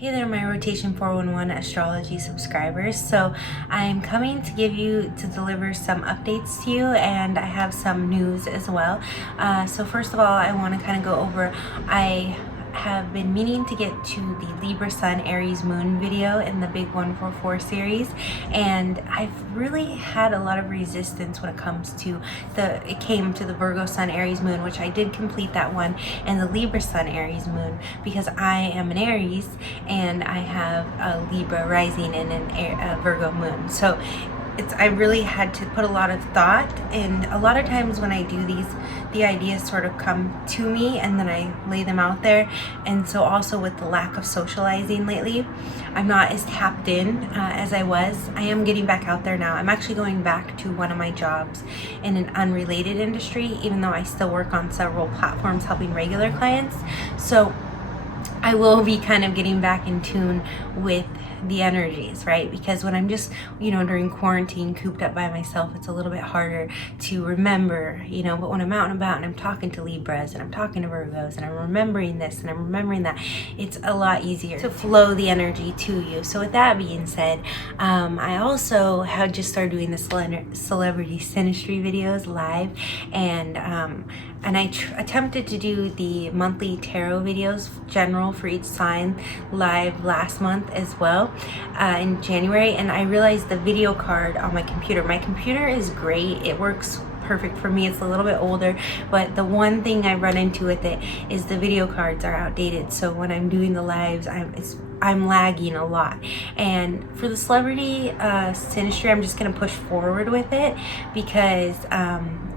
Hey there, my Rotation 411 astrology subscribers. So I'm coming to deliver some updates to you, and I have some news as well. So first of all, I want to kind of go over, I have been meaning to get to the Libra Sun Aries Moon video in the Big 144 series, and I've really had a lot of resistance when it comes to it came to the Virgo Sun Aries Moon, which I did complete that one, and the Libra Sun Aries Moon, because I am an Aries and I have a Libra rising and a Virgo moon. So I really had to put a lot of thought, and a lot of times when I do these, the ideas sort of come to me and then I lay them out there. And so also with the lack of socializing lately, I'm not as tapped in as I was. I am getting back out there now. I'm actually going back to one of my jobs in an unrelated industry, even though I still work on several platforms helping regular clients. So I will be kind of getting back in tune with the energies, right? Because when I'm just, during quarantine, cooped up by myself, it's a little bit harder to remember, but when I'm out and about and I'm talking to Libras and I'm talking to Virgos and I'm remembering this and I'm remembering that, it's a lot easier to flow the energy to you. So with that being said, I also have just started doing the celebrity synastry videos live, and I attempted to do the monthly tarot videos general for each sign live last month as well, in January, and I realized the video card on my computer is great. It works perfect for me. It's a little bit older, but the one thing I run into with it is the video cards are outdated. So when I'm doing the lives, I'm lagging a lot. And for the celebrity synastry, I'm just going to push forward with it, because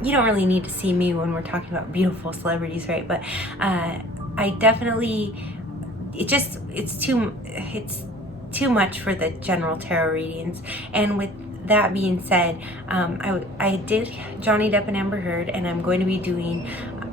you don't really need to see me when we're talking about beautiful celebrities, right? But I definitely, it's too much for the general tarot readings. And with that being said, I did Johnny Depp and Amber Heard, and I'm going to be doing,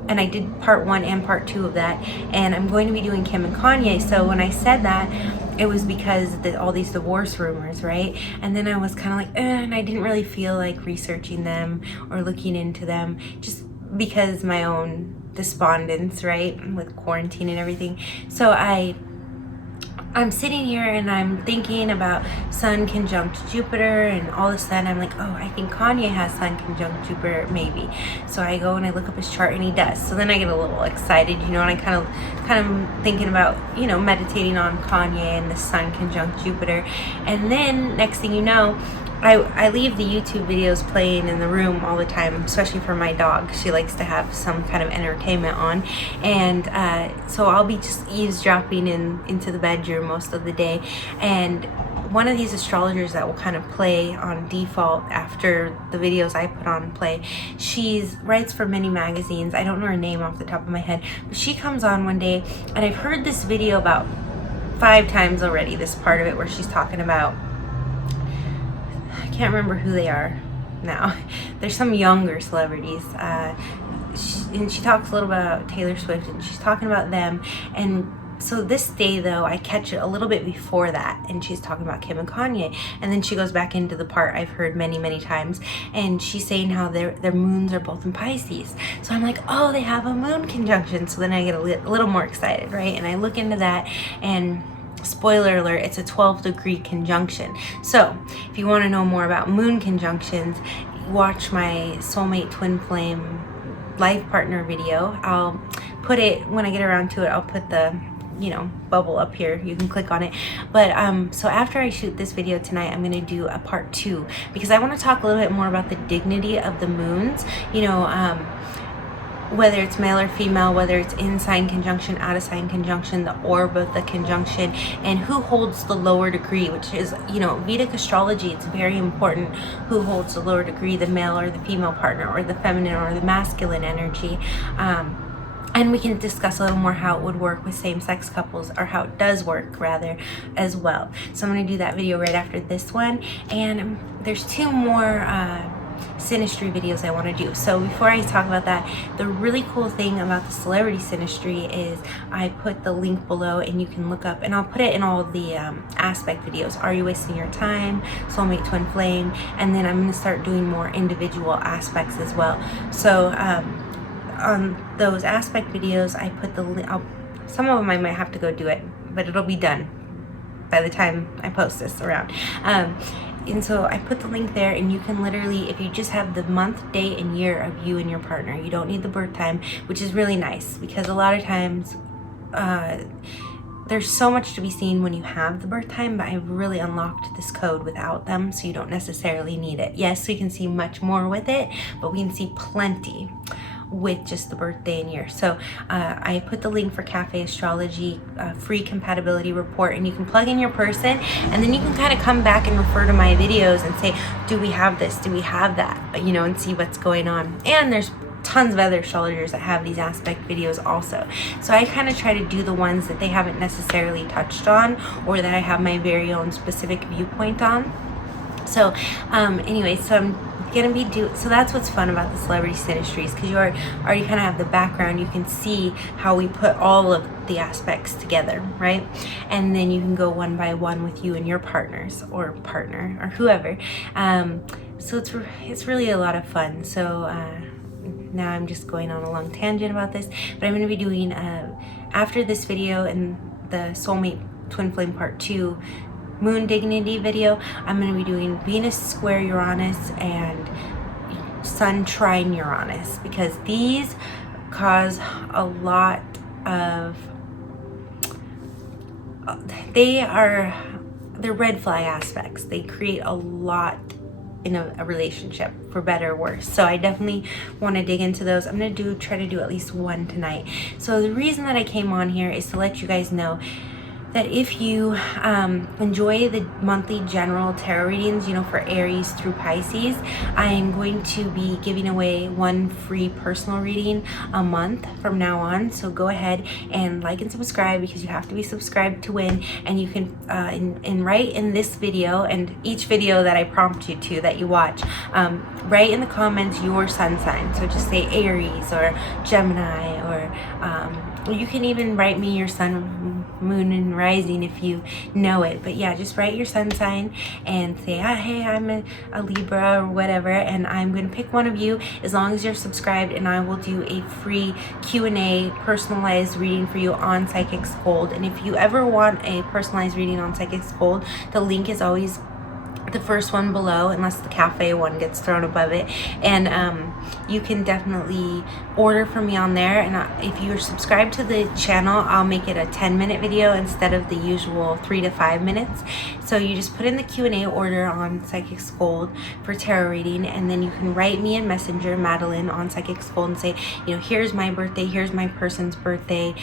and I did part 1 and part 2 of that, and I'm going to be doing Kim and Kanye. So when I said that, it was because all these divorce rumors, right? And then I was kind of like, and I didn't really feel like researching them or looking into them, just because my own despondence, right, with quarantine and everything. So I'm sitting here and I'm thinking about Sun conjunct Jupiter, and all of a sudden I'm like, oh, I think Kanye has Sun conjunct Jupiter, maybe. So I go and I look up his chart, and he does. So then I get a little excited, and I kind of thinking about, meditating on Kanye and the Sun conjunct Jupiter. And then next thing you know, I leave the YouTube videos playing in the room all the time, especially for my dog. She likes to have some kind of entertainment on. And so I'll be just eavesdropping into the bedroom most of the day. And one of these astrologers that will kind of play on default after the videos I put on play, she writes for many magazines. I don't know her name off the top of my head, but she comes on one day, and I've heard this video about 5 times already, this part of it where she's talking about, I can't remember who they are now. There's some younger celebrities, and she talks a little bit about Taylor Swift, and she's talking about them. And so this day, though, I catch it a little bit before that, and she's talking about Kim and Kanye, and then she goes back into the part I've heard many times, and she's saying how their moons are both in Pisces. So I'm like, oh, they have a moon conjunction. So then I get a little more excited, right? And I look into that, and spoiler alert, it's a 12-degree conjunction. So if you want to know more about moon conjunctions, watch my soulmate twin flame life partner video. I'll put it, when I get around to it, I'll put the bubble up here. You can click on it. But so after I shoot this video tonight, I'm going to do a part 2, because I want to talk a little bit more about the dignity of the moons, whether it's male or female, whether it's in sign conjunction, out of sign conjunction, the orb of the conjunction, and who holds the lower degree, which is, Vedic astrology, it's very important who holds the lower degree, the male or the female partner, or the feminine or the masculine energy. And we can discuss a little more how it would work with same-sex couples, or how it does work, rather, as well. So I'm going to do that video right after this one. And there's 2 more synastry videos I want to do. So before I talk about that, the really cool thing about the celebrity synastry is I put the link below, and you can look up, and I'll put it in all the aspect videos. Are you wasting your time? Soulmate twin flame. And then I'm going to start doing more individual aspects as well. So on those aspect videos, I put the link. Some of them I might have to go do it, but it'll be done by the time I post this around. And so I put the link there, and you can literally, if you just have the month, day, and year of you and your partner, you don't need the birth time, which is really nice, because a lot of times there's so much to be seen when you have the birth time, but I've really unlocked this code without them, so you don't necessarily need it. Yes, we can see much more with it, but we can see plenty with just the birthday and year. So I put the link for Cafe Astrology free compatibility report, and you can plug in your person, and then you can kind of come back and refer to my videos and say, do we have this, do we have that, you know, and see what's going on. And there's tons of other astrologers that have these aspect videos also. So I kind of try to do the ones that they haven't necessarily touched on, or that I have my very own specific viewpoint on. So anyway, so I'm gonna be so that's what's fun about the celebrity synastries, because you already kind of have the background. You can see how we put all of the aspects together, right? And then you can go one by one with you and your partners, or partner, or whoever. So it's really a lot of fun. So now I'm just going on a long tangent about this, but I'm going to be doing after this video and the soulmate twin flame part 2 moon dignity video, I'm going to be doing Venus square Uranus and Sun trine Uranus, because these cause a lot of they're red flag aspects. They create a lot in a relationship, for better or worse. So I definitely want to dig into those. I'm going to try to do at least one tonight. So the reason that I came on here is to let you guys know that if you enjoy the monthly general tarot readings, you know, for Aries through Pisces, I am going to be giving away one free personal reading a month from now on. So go ahead and like and subscribe, because you have to be subscribed to win. And you can and write in this video, and each video that I prompt you to that you watch, write in the comments your sun sign. So just say Aries or Gemini, or you can even write me your sun, moon, and rising if you know it. But yeah, just write your sun sign and say, hey, I'm a Libra or whatever, and I'm going to pick one of you as long as you're subscribed, and I will do a free Q&A personalized reading for you on Psychics Gold. And if you ever want a personalized reading on Psychics Gold, the link is always the first one below, unless the cafe one gets thrown above it. And you can definitely order from me on there. And if you're subscribed to the channel, I'll make it a 10-minute video instead of the usual 3 to 5 minutes. So you just put in the Q&A order on Psychics Gold for tarot reading, and then you can write me in Messenger, Madeline, on Psychics Gold, and say, you know, here's my birthday, here's my person's birthday,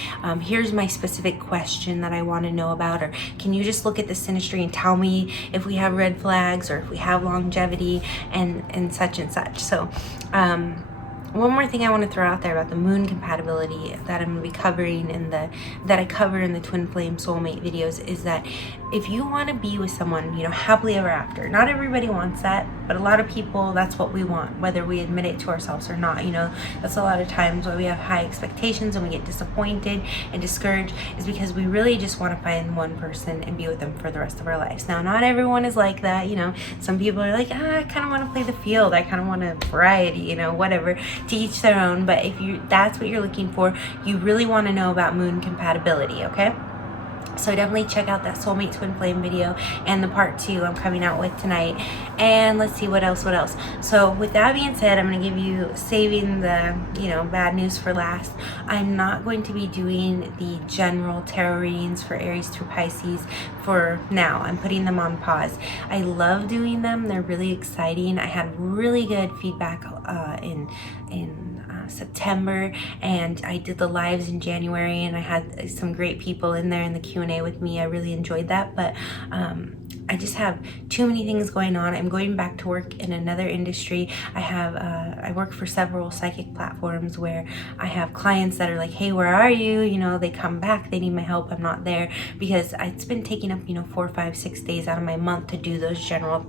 here's my specific question that I want to know about, or can you just look at the synastry and tell me if we have red flags or if we have longevity and such and such. So one more thing I want to throw out there about the moon compatibility that I'm going to be covering that I cover in the twin flame soulmate videos is that if you want to be with someone, you know, happily ever after, not everybody wants that, but a lot of people, that's what we want, whether we admit it to ourselves or not. You know, that's a lot of times why we have high expectations and we get disappointed and discouraged, is because we really just want to find one person and be with them for the rest of our lives. Now, not everyone is like that. You know, some people are like, I kind of want to play the field, I kind of want a variety, you know, whatever. To each their own. But if that's what you're looking for, you really want to know about moon compatibility, okay? So definitely check out that soulmate twin flame video and the part 2 I'm coming out with tonight. And let's see what else. So with that being said, I'm going to give you, saving the, you know, bad news for last. I'm not going to be doing the general tarot readings for Aries through Pisces for now. I'm putting them on pause. I love doing them. They're really exciting. I had really good feedback in September, and I did the lives in January, and I had some great people in there in the Q&A with me. I really enjoyed that, but I just have too many things going on. I'm going back to work in another industry. I work for several psychic platforms where I have clients that are like, hey, where are you? You know, they come back, they need my help, I'm not there, because it's been taking up, you know, 4, 5, 6 days out of my month to do those general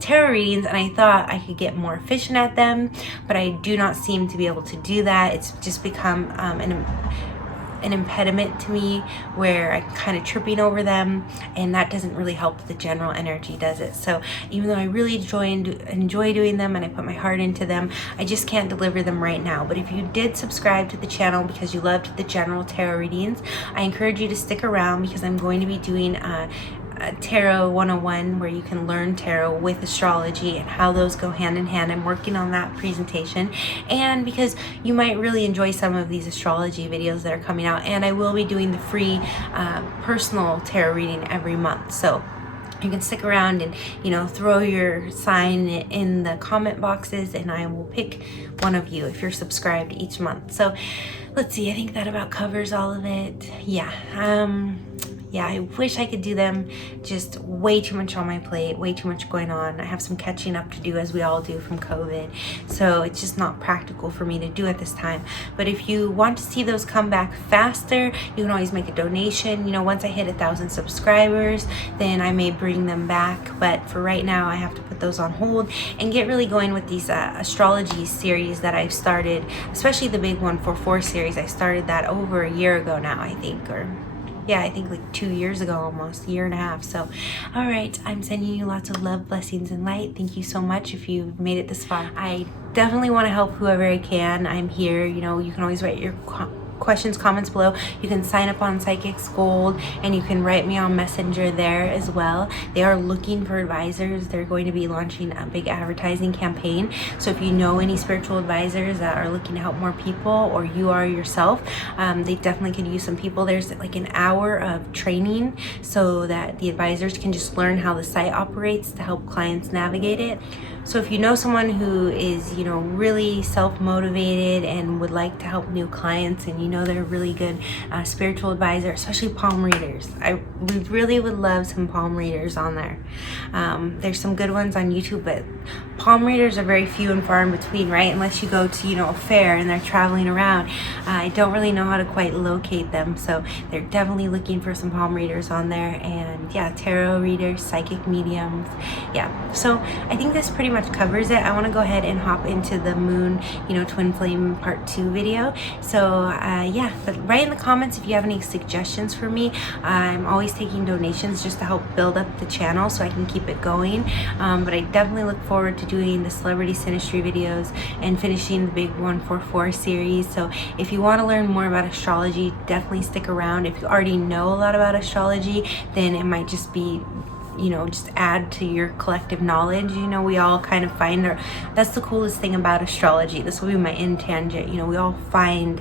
tarot readings, and I thought I could get more efficient at them, but I do not seem to be able to do that. It's just become an impediment to me, where I'm kind of tripping over them, and that doesn't really help the general energy, does it? So even though I really enjoy doing them and I put my heart into them, I just can't deliver them right now. But if you did subscribe to the channel because you loved the general tarot readings, I encourage you to stick around, because I'm going to be doing Tarot 101, where you can learn tarot with astrology and how those go hand in hand. I'm working on that presentation, and because you might really enjoy some of these astrology videos that are coming out, and I will be doing the free personal tarot reading every month. So you can stick around and, you know, throw your sign in the comment boxes, and I will pick one of you if you're subscribed each month. So let's see, I think that about covers all of it. Yeah, I wish I could do them. Just way too much on my plate, way too much going on. I have some catching up to do, as we all do from COVID. So it's just not practical for me to do at this time. But if you want to see those come back faster, you can always make a donation. You know, once I hit 1,000 subscribers, then I may bring them back. But for right now, I have to put those on hold and get really going with these astrology series that I've started, especially the big 144 series. I started that over a year ago now, I think, or yeah, I think like 2 years ago, almost a year and a half. So, all right, I'm sending you lots of love, blessings, and light. Thank you so much if you've made it this far. I definitely want to help whoever I can. I'm here. You know, you can always write your questions, comments below. You can sign up on Psychics Gold, and you can write me on Messenger there as well. They are looking for advisors. They're going to be launching a big advertising campaign. So if you know any spiritual advisors that are looking to help more people, or you are yourself, they definitely could use some people. There's like an hour of training so that the advisors can just learn how the site operates to help clients navigate it. So if you know someone who is, you know, really self-motivated and would like to help new clients, and you know they're a really good spiritual advisor, especially palm readers, we really would love some palm readers on there. There's some good ones on YouTube, but palm readers are very few and far in between, right? Unless you go to, you know, a fair and they're traveling around. I don't really know how to quite locate them, so they're definitely looking for some palm readers on there. And yeah, tarot readers, psychic mediums. Yeah, so I think this pretty much covers it. I want to go ahead and hop into the moon, you know, twin flame part 2 video. So yeah, but write in the comments if you have any suggestions for me. I'm always taking donations just to help build up the channel so I can keep it going. But I definitely look forward to doing the celebrity synastry videos and finishing the big 144 series. So if you want to learn more about astrology, definitely stick around. If you already know a lot about astrology, then it might just be, you know, just add to your collective knowledge. You know, we all kind of find that's the coolest thing about astrology. This will be my end tangent. You know, we all find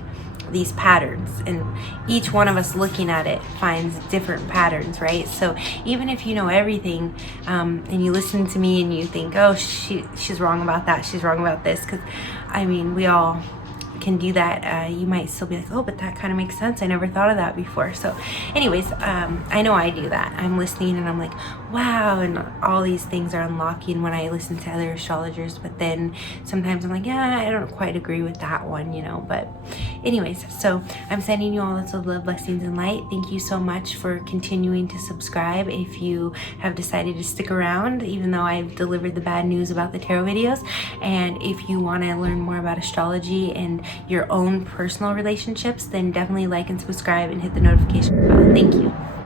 these patterns, and each one of us looking at it finds different patterns, right? So even if you know everything, and you listen to me and you think, oh, she's wrong about that, she's wrong about this, because I mean, we all can do that. You might still be like, oh, but that kind of makes sense, I never thought of that before. So anyways, I know I do that. I'm listening and I'm like, wow, and all these things are unlocking when I listen to other astrologers, but then sometimes I'm like, yeah, I don't quite agree with that one, you know. But anyways, so I'm sending you all lots of love, blessings, and light. Thank you so much for continuing to subscribe if you have decided to stick around, even though I've delivered the bad news about the tarot videos. And if you want to learn more about astrology and your own personal relationships, then definitely like and subscribe and hit the notification bell. Thank you.